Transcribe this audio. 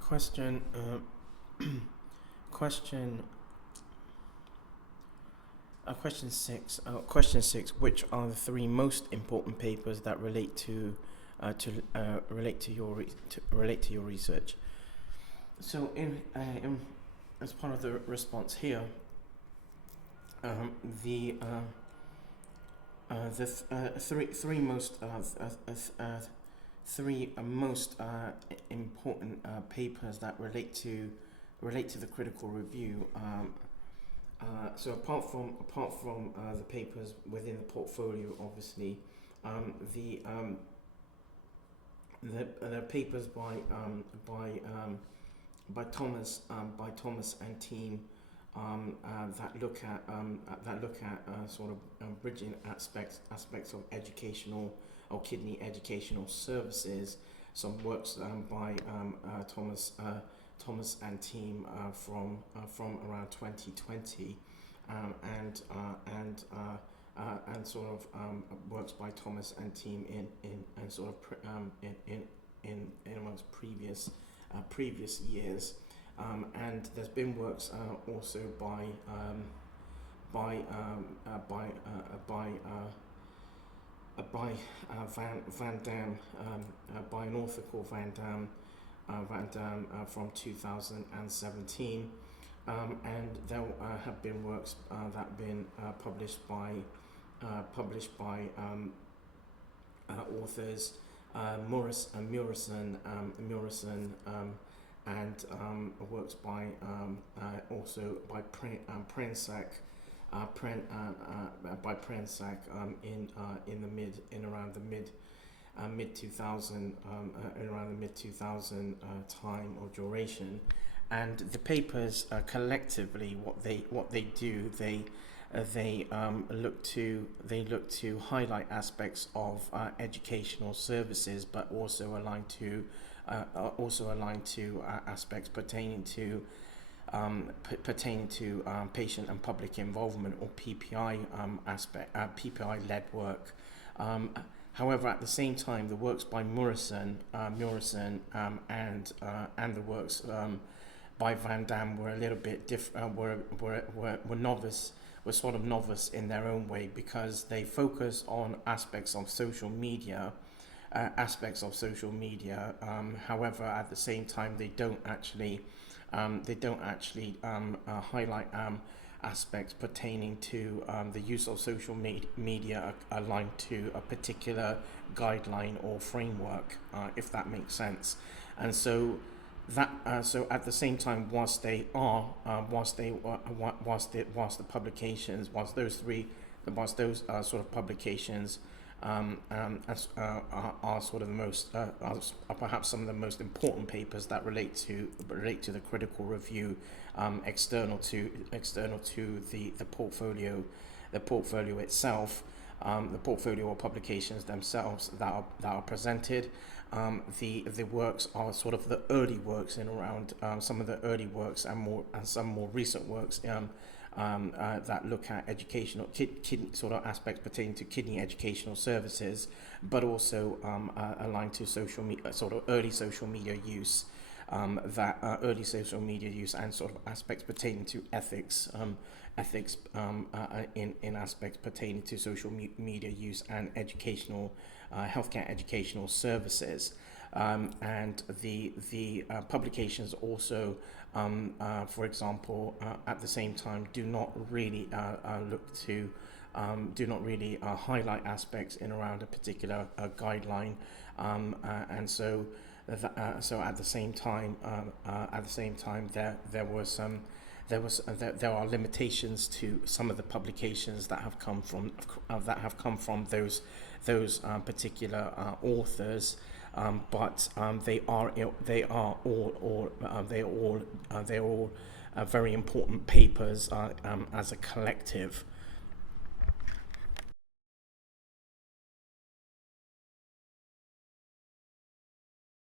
Question. Question. Question six. Question six. Which are the three most important papers that relate to your research? So, as part of the response here, the three most important papers that relate to the critical review. So apart from the papers within the portfolio, obviously, the papers by Thomas and team that look at sort of bridging aspects of educational or kidney educational services. Some works by Thomas and team from around 2020, and sort of works by Thomas and team in sort of in amongst previous years, and there's been works also by Van Dam, by an author called Van Dam from 2017, and there have been works that have been published by authors Murison, and works by also by Prensack. By Prensack in around the mid 2000 time or duration, and the papers collectively what they do, they look to highlight aspects of educational services, but also align to aspects pertaining to patient and public involvement, or PPI PPI-led work. However, at the same time, the works by Murison and the works by Van Dam were a little bit different. Were sort of novice in their own way, because they focus on aspects of social media. However, at the same time, they don't actually highlight aspects pertaining to the use of social media aligned to a particular guideline or framework, if that makes sense. And so that so at the same time, whilst the publications, whilst those sort of publications are sort of the most are perhaps some of the most important papers that relate to the critical review, external to the portfolio itself, the portfolio or publications themselves that are presented. The works are sort of the early works in around some of the early works and some more recent works that look at educational sort of aspects pertaining to kidney educational services, but also aligned to social media, sort of early social media use, early social media use, and sort of aspects pertaining to ethics in aspects pertaining to social media use and educational healthcare educational services. And the publications also, for example, at the same time, do not really highlight aspects in around a particular guideline, and so at the same time, there are limitations to some of the publications that have come from those particular authors. But they are all very important papers as a collective.